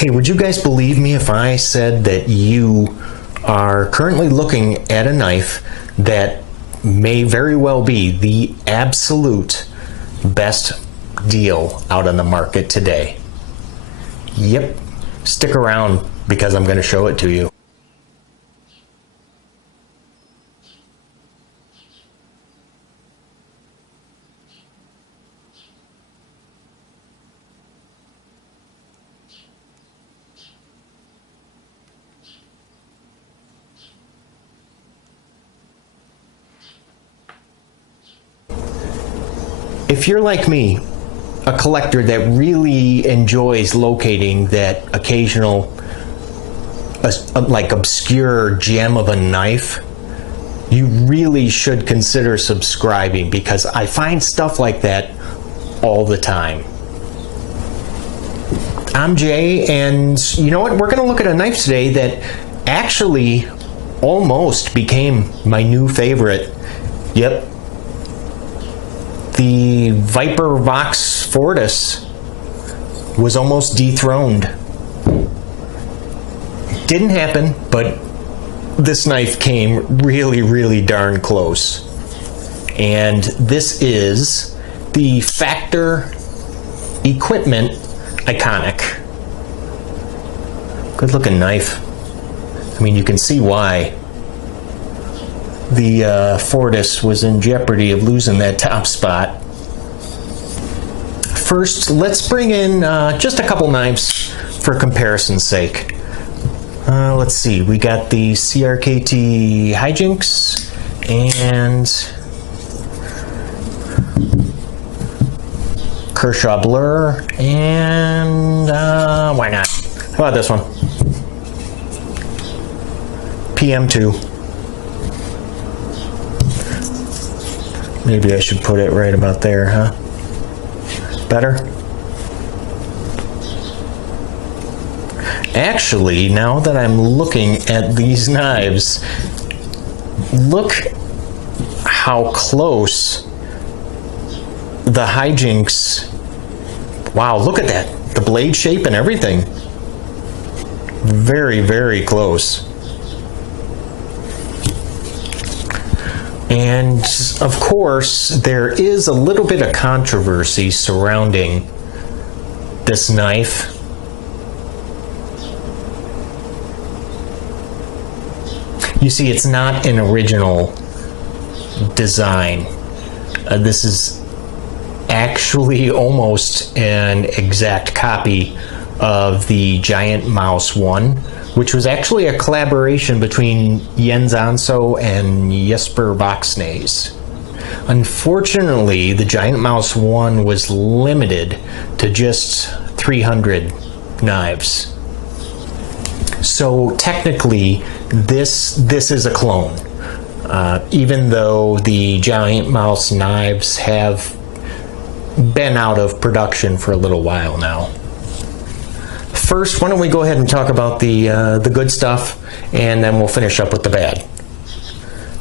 Hey, would you guys believe me if I said that you are currently looking at a knife that may very well be the absolute best deal out on the market today? Yep, stick around because I'm going to show it to you. If you're like me, a collector that really enjoys locating that occasional like obscure gem of a knife, you really should consider subscribing because I find stuff like that all the time. I'm Jay, and you know what? We're going to look at a knife today that actually almost became my new favorite. Yep. The Viper Vox Fortis was almost dethroned. Didn't happen, but this knife came really, really darn close. And this is the Factor Equipment Iconic. Good looking knife. I mean, you can see why the Fortis was in jeopardy of losing that top spot. First, let's bring in just a couple knives for comparison's sake. Let's see, we got the CRKT Hijinks and Kershaw Blur, and why not? How about this one? PM2. Maybe I should put it right about there, huh? Better? Actually, now that I'm looking at these knives, look how close the Hijinks. Wow, look at that. The blade shape and everything. Very, very close. And of course, there is a little bit of controversy surrounding this knife. You see, it's not an original design. This is actually almost an exact copy of the Giant Mouse 1, which was actually a collaboration between Jens Anso and Jesper Voxnaes. Unfortunately, the Giant Mouse 1 was limited to just 300 knives. So technically, this is a clone. Even though the Giant Mouse knives have been out of production for a little while now. First, why don't we go ahead and talk about the good stuff, and then we'll finish up with the bad.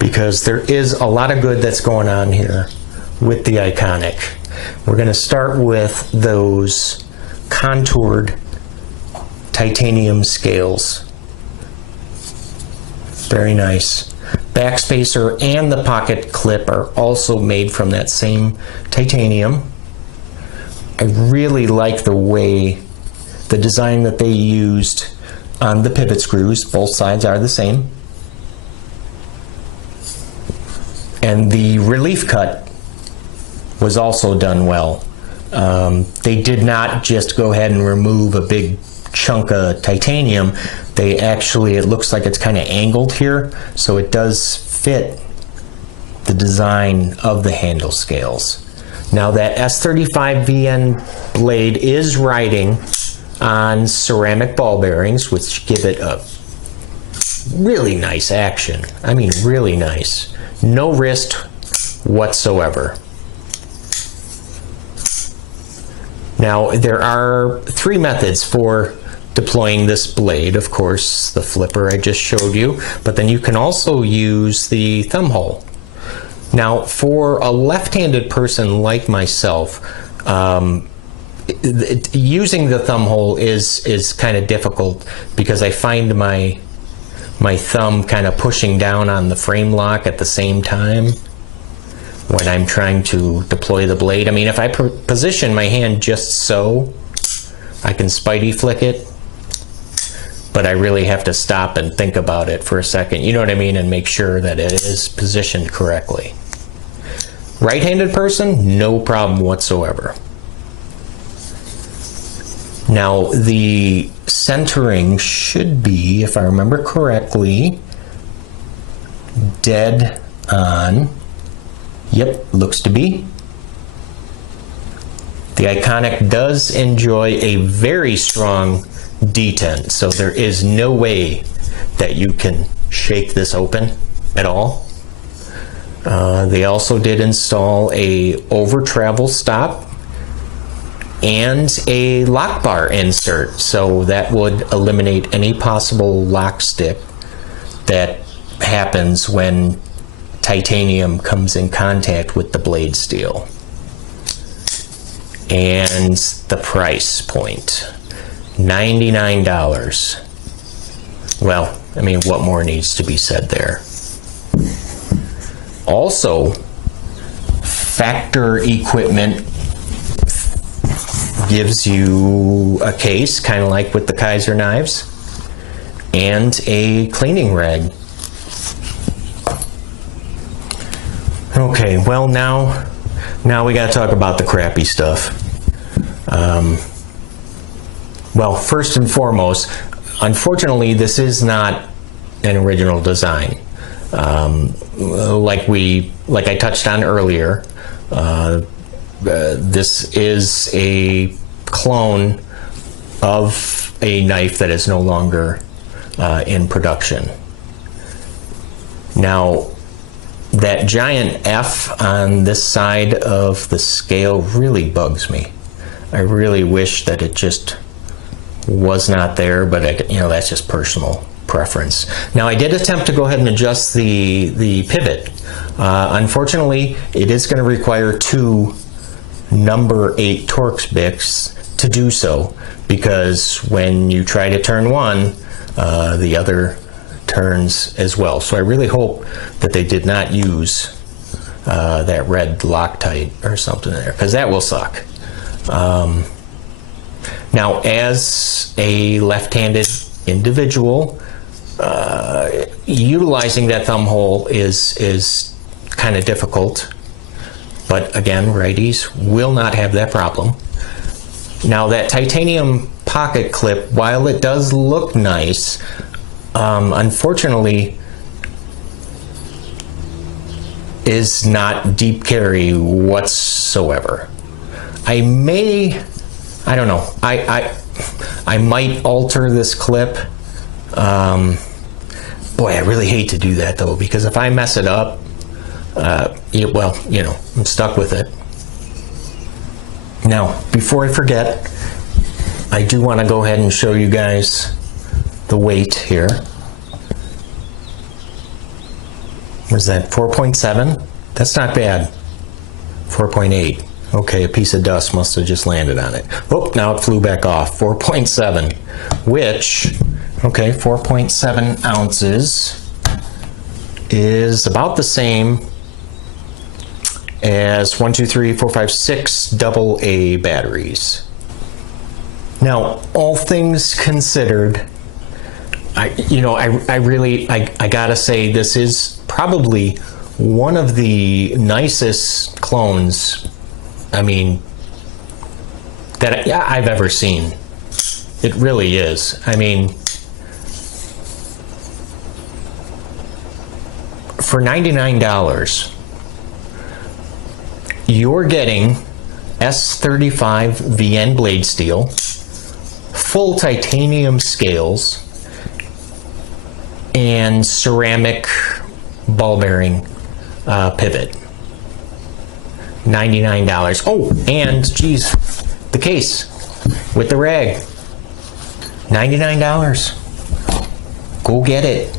Because there is a lot of good that's going on here with the Iconic. We're going to start with those contoured titanium scales. Very nice. Backspacer and the pocket clip are also made from that same titanium. I really like the way the design that they used on the pivot screws. Both sides are the same. And the relief cut was also done well. They did not just go ahead and remove a big chunk of titanium. They actually, it looks like it's kind of angled here, so it does fit the design of the handle scales. Now that S35VN blade is riding on ceramic ball bearings, which give it a really nice action. I mean, really nice. No wrist whatsoever. Now, there are three methods for deploying this blade. Of course, the flipper I just showed you, but then you can also use the thumb hole. Now, for a left-handed person like myself, using the thumb hole is kind of difficult because I find my thumb kind of pushing down on the frame lock at the same time when I'm trying to deploy the blade. I mean, if I position my hand just so, I can Spidey flick it, but I really have to stop and think about it for a second, you know what I mean, and make sure that it is positioned correctly. Right-handed person, no problem whatsoever. Now, the centering should be, if I remember correctly, dead on. Yep, looks to be. The Iconic does enjoy a very strong detent, so there is no way that you can shake this open at all. They also did install a over travel stop and a lock bar insert, so that would eliminate any possible lock stick that happens when titanium comes in contact with the blade steel. And the price point, $99. Well, I mean, what more needs to be said there? Also, Factor Equipment gives you a case, kind of like with the Kaiser knives, and a cleaning rag. Okay, well now we got to talk about the crappy stuff. Well, first and foremost, unfortunately, this is not an original design. Like I touched on earlier, this is a clone of a knife that is no longer in production. Now, that giant F on this side of the scale really bugs me. I really wish that it just was not there, but that's just personal preference. Now, I did attempt to go ahead and adjust the pivot. Unfortunately, it is going to require two number 8 Torx bits to do so, because when you try to turn one, the other turns as well. So I really hope that they did not use that red Loctite or something there, because that will suck. Now, as a left-handed individual, utilizing that thumb hole is kind of difficult, but again, righties will not have that problem. Now, that titanium pocket clip, while it does look nice, unfortunately is not deep carry whatsoever. I don't know, I might alter this clip. Boy, I really hate to do that though, because if I mess it up, well, I'm stuck with it. Now, before I forget, I do want to go ahead and show you guys the weight here. What's that, 4.7? That's not bad. 4.8. Okay, a piece of dust must have just landed on it. Oh, now it flew back off. 4.7, which, okay, 4.7 ounces is about the same as 1, 2, 3, 4, 5, 6 AA batteries. Now, all things considered, I gotta say, this is probably one of the nicest clones, I mean, that I've ever seen. It really is. I mean, for $99, you're getting S35 VN blade steel, full titanium scales, and ceramic ball bearing pivot. $99. Oh, and geez, the case with the rag. $99. Go get it.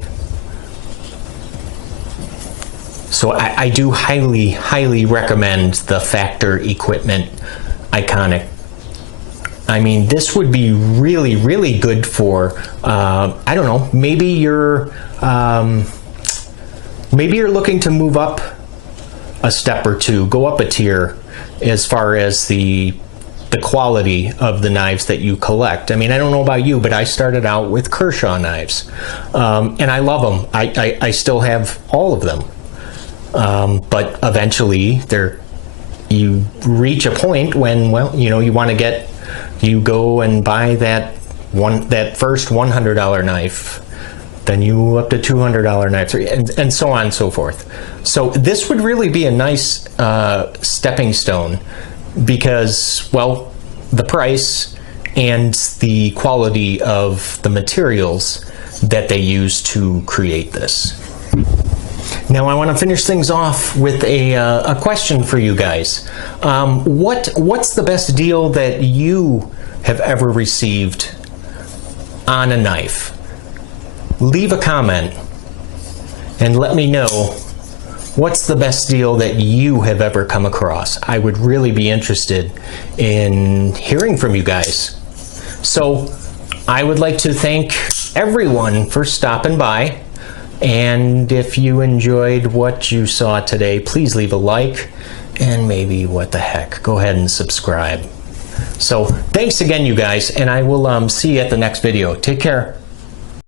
So I do highly, highly recommend the Factor Equipment Iconic I mean, this would be really, really good for, I don't know, maybe you're looking to move up a step or two, go up a tier as far as the quality of the knives that you collect. I mean, I don't know about you, but I started out with Kershaw knives, and I love them. I still have all of them, but eventually you reach a point when, well, you know, you go and buy that first $100 knife, then you up to $200 knives, and so on and so forth. So this would really be a nice stepping stone, because, well, the price and the quality of the materials that they use to create this. Now I want to finish things off with a question for you guys. What's the best deal that you have ever received on a knife? Leave a comment and let me know what's the best deal that you have ever come across. I would really be interested in hearing from you guys. So I would like to thank everyone for stopping by. And if you enjoyed what you saw today, please leave a like, and maybe, what the heck, go ahead and subscribe. So thanks again, you guys, and I will see you at the next video. Take care.